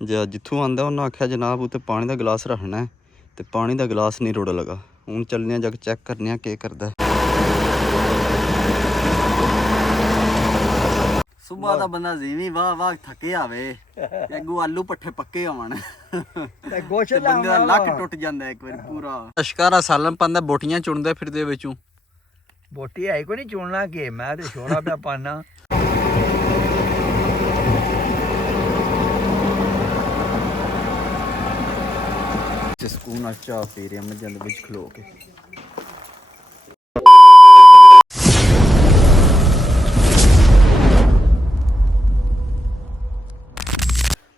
जित्थों आंदा उन्हें आख्या जनाब उत्ते पानी का गिलास रखना है तो पानी का गिलास नहीं रुड़ लगा। हूँ चलने जग चैक करने के करदा। सुबह का बंदा जीवी वाह वाह थके आवे अगू आलू पट्ठे पक्के होवन बंदे दा लक टुट जांदा एक बार पूरा। अशकारा सालन पांदा बोटियां चुनदे फिरदे विचों बोटी है को नहीं चुनना के मैं ते छोरा पे पाना ਸਕੂਨ ਨਾਲ ਚਾਹ ਪੀ ਰਿਹਾ ਮੈਂ ਜੰਦ ਵਿੱਚ ਖਲੋ ਕੇ।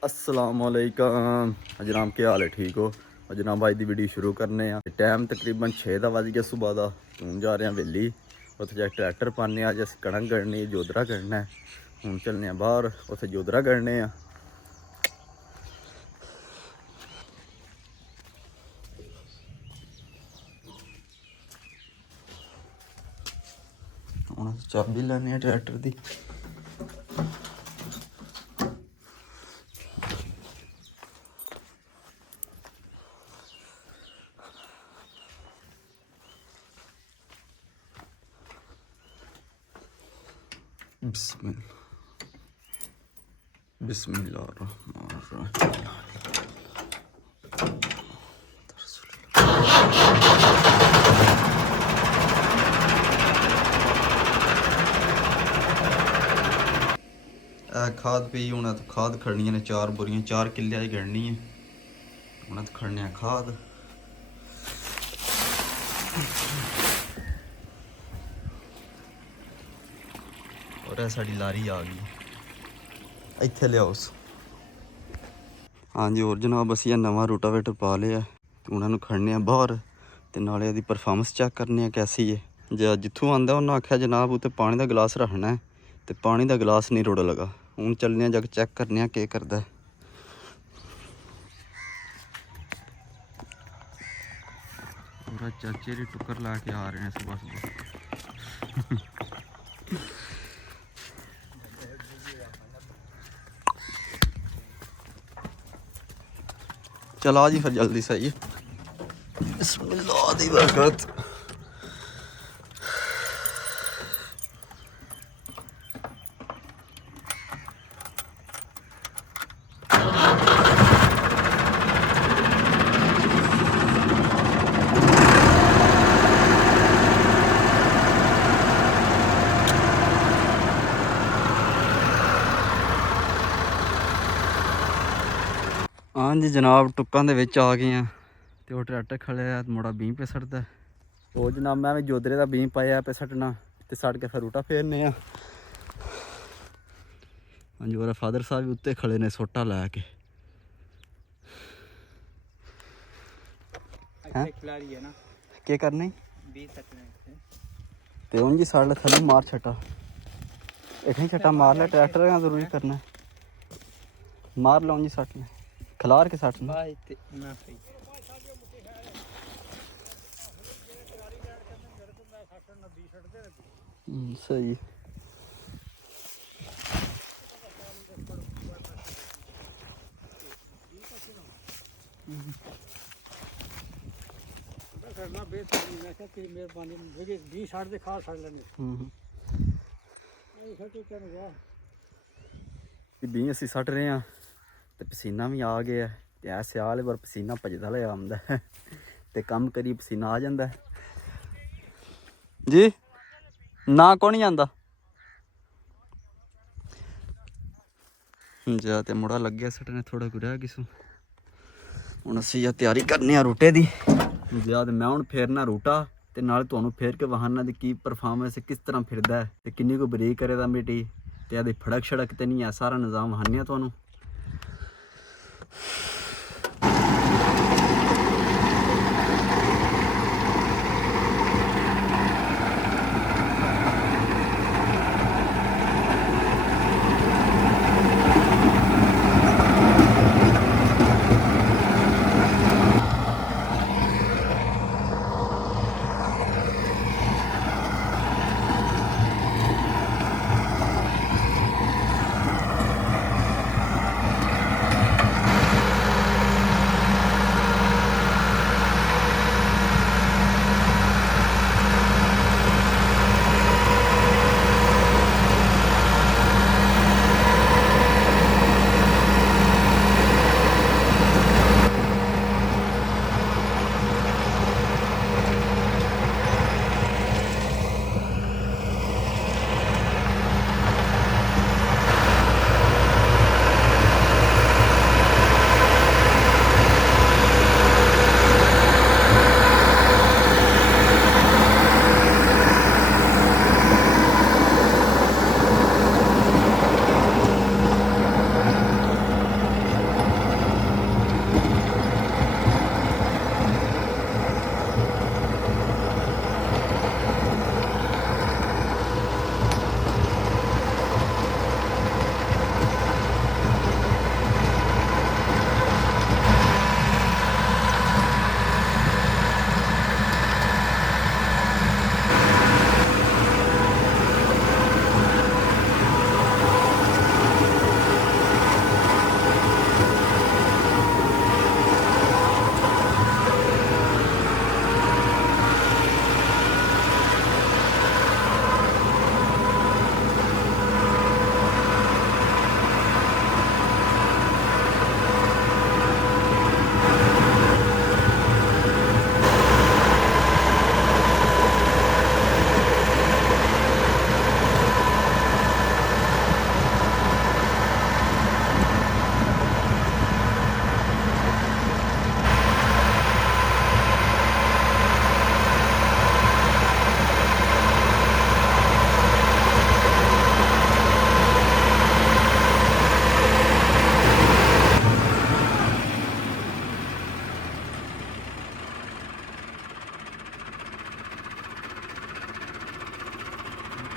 अस्सलामुअलैकुम जनाब, क्या हाल है? ठीक हो जनाब? अज की वीडियो शुरू करने टाइम तकरीबन 6 का बज गया सुबह का। हूँ जा रहे हैं वेली उत्थे जाके ट्रैक्टर पाने। अज अस कणक गढ़नी जोधरा गढ़ना है। हूँ चलने बाहर उत्थे जोधरा गढ़ने। हूँ चाबी लैने ट्रैक्टर की। बिस्मिल्लाहिर्रहमानिर्रहीम। खाद पी हूँ तो खाद खड़नी ने 4 बोरियां 4 किले की गढ़नी है। हूँ तो खड़ने खाद। और साड़ी लारी आ गई इत्थे लियाओ। हाँ जी, और जनाब असी नवा रोटावेटर पा लिया। उन्होंने खड़ने बाहर तो नाले दी परफॉर्मेंस चेक करने कैसी है। जित्थों आंदा उन्हें आख्या जनाब उत्ते पानी का गिलास रखना है तो पानी का गिलास नहीं रुड़ लगा। हूँ चलने जग चेक करने के करदा। पूरा चाचे दी टुक्कर ला के आ रहे हैं सुबह सुबह। चला जी फिर जल्दी सही है। बिस्मिल्लाह दी बरकत। हाँ जी जनाब, टुक्कां दे विच आ गए हैं तो वो ट्रैक्टर खड़े है मुड़ा बीं पे सटदा। तो जनाब मैं भी जोधरे का बीं पाया पे सटना तो सट के फिर रूटा फेरने। हाँ जी, और फादर साहब भी उत्ते खड़े ने सोटा लैके। क्या करना तो उन जी साढ़े थले मार छटा इतनी छटा मार लिया। ट्रैक्टर का जरूरी करना है मार लो जी सट ने खिलार के सट ना सही। बीं असी सट रहे हैं तो पसीना भी आ गया है। ऐ स्याल पर पसीना भजदा लिया आंदा है तो कम करी पसीना आ जाता है जी। ना कौन नहीं आता जा तो मुड़ा लग गया सटने थोड़ा कुछ रह किसू। हूँ असी तैयारी करने रूटे की। जा तो मैं हूँ फेरना रूटा तो नाल तुहानूं फेर के वाहना की की परफॉर्मेंस किस तरह फिरदा है तो किन्नी को बरीक करे मिट्टी तो यदि फड़क शड़क तो नहीं है। सारा निज़ाम वहाने तुहानूं।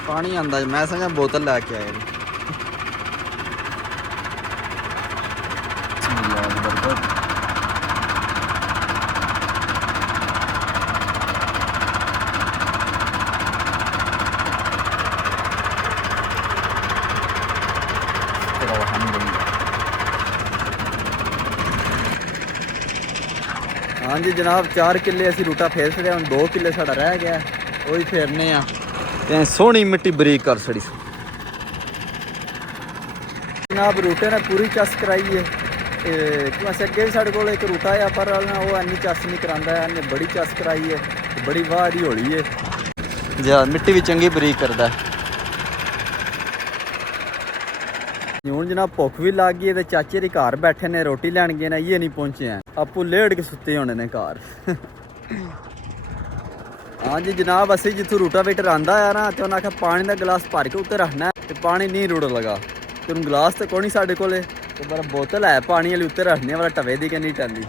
ਪਾਣੀ ਆਂਦਾ ਜੀ, ਮੈਂ ਸਮਝਿਆ ਬੋਤਲ ਲੈ ਕੇ ਆਏ ਨੇ। हाँ जी जनाब 4 किले असी रूटा फेर छड़े, हम 2 किले साड़ा रह गया, वही फेरने आ ते सोहनी मिट्टी बरीक कर छड़ी जनाब। रूटे ने पूरी चस कराई है क्यों अस अगे भी साढ़े को एक रूटा है पर वो इन्नी चस नहीं करांदा है, इन्हें बड़ी चस कराई है, बड़ी वाह दी होली है जा मिट्टी भी चंगी बरीक करदा है। हूँ जनाब भुख भी लग गई है, चाचे दी घर बैठे ने रोटी लैन गए ने, ये नहीं पहुंचे हैं, आपू लेट के सुते होने ने घर। हाँ जी जनाब असी जितों रूटावेटर आंदा है ना तो उन्हें आखिया पानी का गिलास भर के उत्ते रखना है, तो पानी नहीं रुड़ लगा, तो गिलास तो कोई नहीं साढ़े कोले, तो पर बोतल है पानी वाली उत्ते रखने वाला टवे दी के नहीं टैंदी।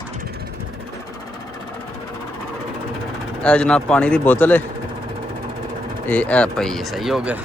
ए जनाब पानी की बोतल है, ये पई है, सही हो गया।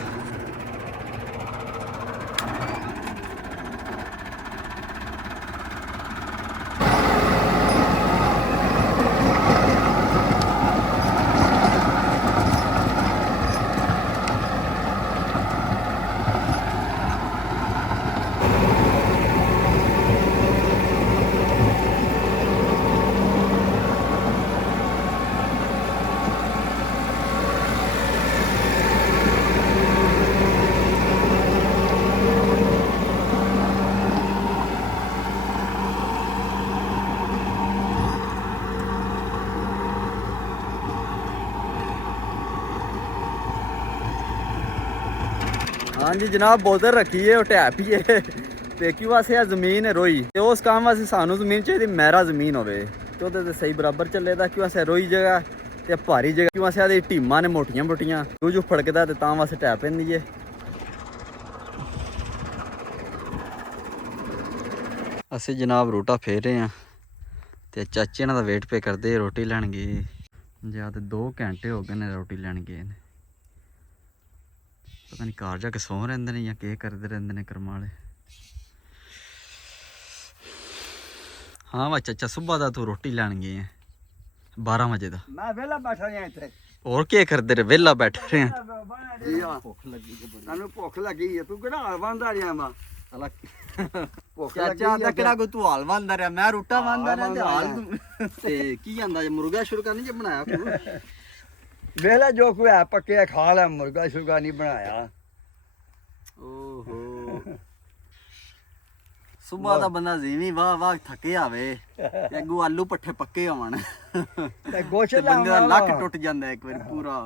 हाँ जी जनाब बोतल रखी है टैप ही है, तो क्यों वास्ते जमीन है रोई, तो उस काम वास्ते सानू जमीन चाहिए मैरा जमीन हो तो सही बराबर चले क्यों वास्ते रोई जगह तो भारी जगह, क्यों वास्ते टीमां ने मोटियां मोटियां जो फड़कदा तो तां वास्ते टैप पैंदी है। असी जनाब रोटा फेर रहे हैं तो चाचे ना वेट पे करते रोटी लैन गए, या तो 2 घंटे हो गए ने रोटी लैन गए ने, पता नहीं घर जाके सौ रहिंदे ने या के करते रहिंदे ने कर्म वाले। हाँ वा चाचा सुबह दा तू रोटी लैन गए हैं 12 बजे दा, मैं वेला बैठा रहा इत्थे, और क्या करते रहे, वेला बैठे रहे हैं। भुख लगी तैनू भुख लगी है, तू केड़ा हाल वांदा रिया वा भुख चाचा दा केड़ा को तू हाल वांदा रहा, मैं रोटा वांदा रहा ते हाल ते की आंदा जे मुर्गा शुरगा नहीं जे बनाया को वेला जो कोई है पक्के खा लै, मुर्गा शुरगा नहीं बनाया। ओहो सुबह दा बंदा जीवी वाह वाह थके आवे अगू आलू पट्ठे पक्के होवन ते गोश्त बंदा लक टुट जांदा एक बार पूरा।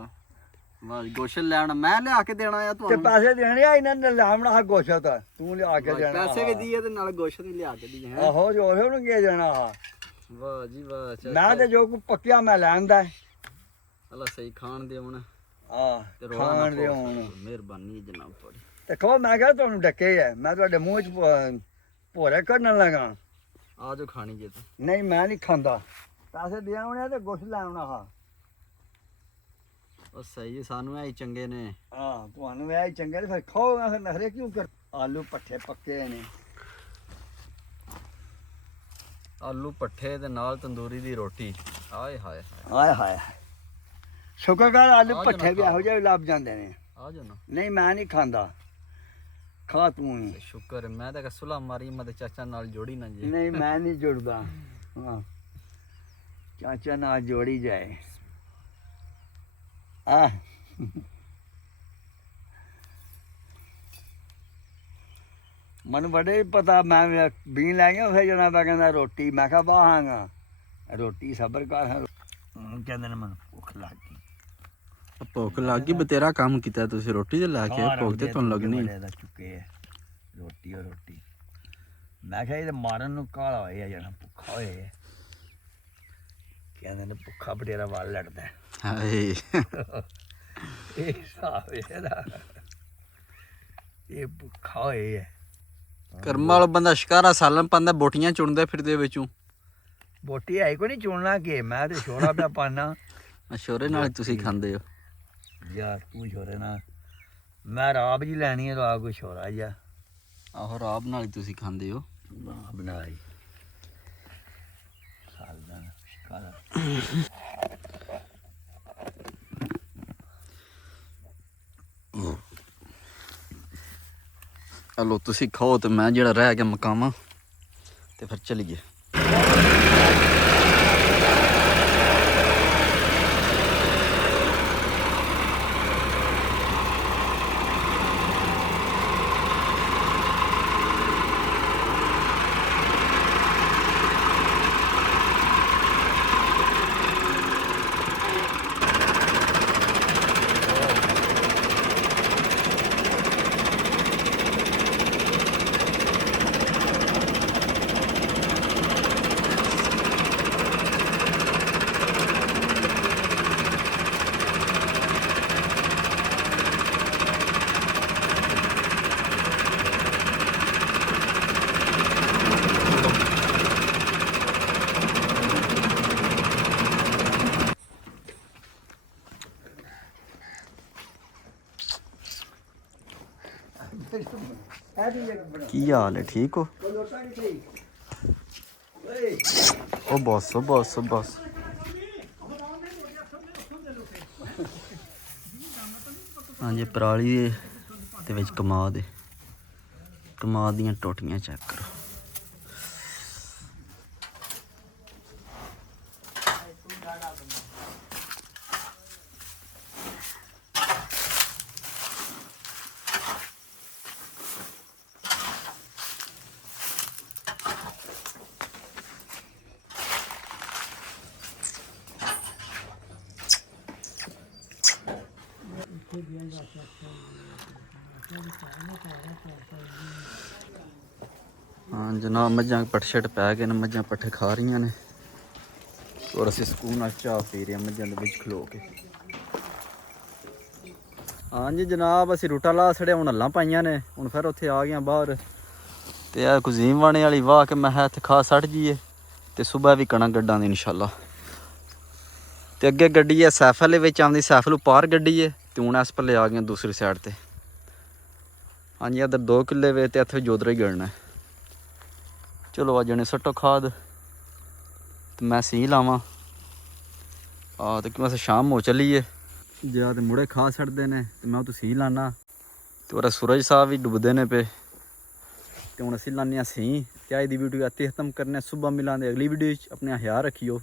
वाह गोश्त लेना मैं लिया के देना या ते पैसे देने आ इन्हां ने लावना है गोश्त, तू लिया के देना, पैसे भी दिए ते नाल गोश्त भी लिया के दिए हैं। आहो जो ओनु के देना। वाह जी वाह चाचा मैं ते जो को पक्किया मैं लैंदा है अल्लाह सही खान दे हुन। हां खान दे हुन, मेहरबानी जनाब थोड़ी। ते कहो मैं कह तुहानू डके है, मैं तुहाडे मुंह च भोरे कढन लगा। आ जो खानी जे तो नहीं मैं नहीं खांदा, पैसे दे आउणे ते गोश्त ले आउणा हा। ओ सही है सानू ऐ चंगे ने। हां तुहानू ऐ चंगे ने, फिर खाओ फिर नखरे क्यों कर। आलू पट्ठे पक्के ने, आलू पट्ठे ते नाल तंदूरी दी रोटी, हाय हाय हाय हाय हाय शुक्र कर आलू आ पट्ठे भी जाना ਇਹੋ ਜਿਹੇ ਲੱਭ ਜਾਂਦੇ ਨੇ। आ जाओ ना। नहीं मैं नहीं खांदा, खा तू ही। शुक्र है मैं तो सुलह मारी मत चाचा नाल जोड़ी ना जे। नहीं मैं नहीं जुड़दा, हाँ चाचा नाल जोड़ी जाए। आ मन बड़े पता, मैं भी लै गया फिर जना मैं कहना रोटी, मैं कहा बाहांगा रोटी सबर कर। कहते ने मैं भुख लग गई, भुख लग गई बतेरा काम किया तुसी, रोटी ते ला के भुख ते तुहानू लगनी। चुके है रोटी और रोटी, मैं कहा ये मारन नू काला होया जना भुखा होया। कहते ने भुखा बटेरा वाल लड़दा है। हाय ये हिसाब है ਇਹਦਾ, ਇਹ ਭੁੱਖਾ ਹੋਏ ਹੈ। ਕਰਮ ਵਾਲਾ ਬੰਦਾ ਸ਼ਿਕਾਰਾ ਸਾਲਨ ਪਾਉਂਦਾ, ਬੋਟੀਆਂ ਚੁਣਦਾ ਫਿਰਦੇ ਵਿੱਚੋਂ। ਬੋਟੀ ਹੈ ਕੋਈ ਨਹੀਂ ਚੁਣਨਾ ਕਿ ਮੈਂ ਤੇ ਛੋੜਾ ਪਿਆ ਪਾਣਾ। ਸ਼ੋਰੇ ਨਾਲ ਤੁਸੀਂ ਖਾਂਦੇ ਹੋ ਯਾਰ ਤੂੰ ਛੋਰੇ ਨਾਲ ਮੈਂ ਰਾਬ ਜੀ ਲੈਣੀ ਹੈ, ਰਾਬ ਕੁਛ ਹੋਰ ਆ ਜਾ ਆਹੋ ਰਾਬ ਨਾਲ ਹੀ ਤੁਸੀਂ ਖਾਂਦੇ ਹੋ। ਬਣਾਈ ਖਾਲਦਾ ਖਾਲਾ ਹਲੋ ਤੁਸੀਂ ਖਾਓ ਤੇ ਮੈਂ ਜਿਹੜਾ ਰਹਿ ਗਿਆ ਮਕਾਵਾਂ ਤੇ ਫਿਰ ਚਲੀਏ। ਕੀ ਹਾਲ ਹੈ, ਠੀਕ ਹੋ? ਉਹ ਬਸ ਬਸ ਬਸ ਹਾਂਜੀ ਪਰਾਲੀ ਦੇ ਵਿੱਚ ਕਮਾਦ ਦੀਆਂ ਟੋਟੀਆਂ ਚੈੱਕ ਕਰੋ। हाँ जनाब मझां पट्ठ शट पै गए ने, मझां पट्ठे खा रही ने और असीं सुकून नाल चाह पी रहे हैं मझां दे विच खलो के। हाँ जी जनाब असीं रूटा ला छड़िया, हुण हल्लां पाइयां ने, हुण फिर उत्थे आ गए बाहर ते आ कुजीम वाने वाली वाह के मैं इत्थे खा सट जाइए ते सुबह भी कणक गड्डां दी इंशाअल्लाह। ते अगे गड्डी है सैफल दे विच आंदी, सैफल पार गड्डी है ते हुण इस पल्ले आ गए दूसरी साइड ते। हाँ जी इधर 2 किले वे ते इत्थे जोधरा ही गड़ना है। चलो अज ने सट्टो खाद तो मैं सी लावां तो क्यों अस शाम हो चलीए जा तो मुड़े खा छड़ते ने तो मैं तो सी लाना तो और सूरज साहब भी डुबदे ने पे तो हूँ असी लाने सी। ते अज दी वीडियो इत्थे खत्म करने, सुबह मिलांगे अगली वीडियो। अपने ख्याल रखियो।